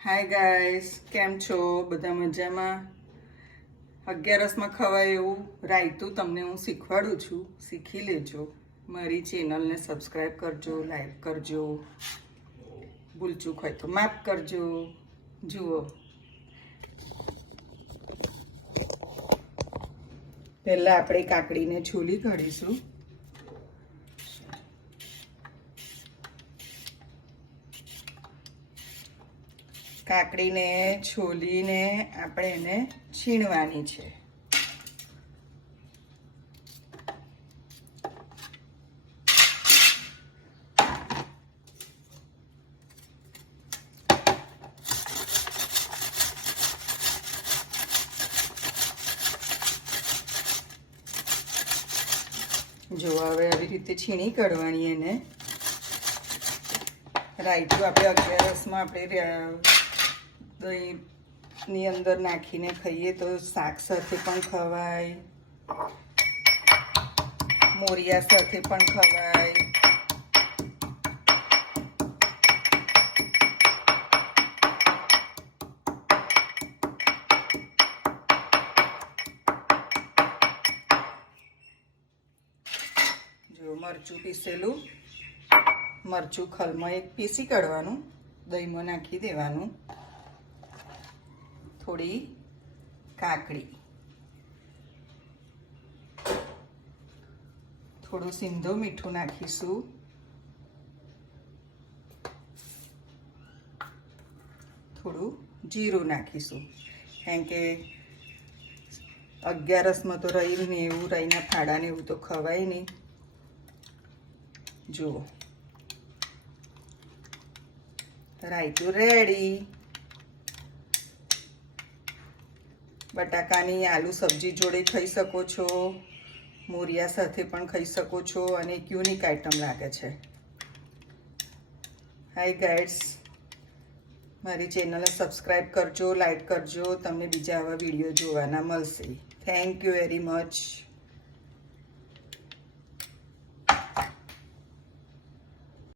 Hi guys, કેમ છો? બધા મજામાં? 11 ખવાય એવું રાયતું તમને હું શીખવાડું છું, શીખી લેજો. મારી ચેનલને સબસ્ક્રાઈબ કરજો, લાઈક કરજો, ભૂલચૂક હોય તો માફ કરજો. જુઓ, પહેલાં આપણે કાકડીને છોલી કાઢીશું. કાકડીને છોલીને આપણે એને છીણવાની છે. જો હવે આવી રીતે છીણી કાઢવાની એને. રાયતું આપણે 11માં આપણે દહીંની અંદર નાખીને ખાઈએ તો શાક સાથે પણ ખવાય, મોરિયા સાથે પણ ખવાય. જો મરચું પીસેલું, મરચું ખલમાં એક પીસી કાઢવાનું, દહીંમાં નાખી દેવાનું. થોડી કાકડી, થોડું સિંધો મીઠું નાખીશું, થોડું જીરું નાખીશું. કારણ કે 11માં તો રહી ને એવું, રહીના ફાડા ને એવું તો ખવાય નહીં. જુઓ, રાયતું રેડી. બટાકાની આલુ સબ્જી જોડે ખાઈ શકો છો, મોરિયા સાથે પણ ખાઈ શકો છો, અને એક યુનિક આઈટમ લાગે છે. હાય ગાઈડ્સ, મારી ચેનલને સબસ્ક્રાઈબ કરજો, લાઈક કરજો. તમને બીજા આવા વિડીયો જોવાના મળશે. Thank you very much.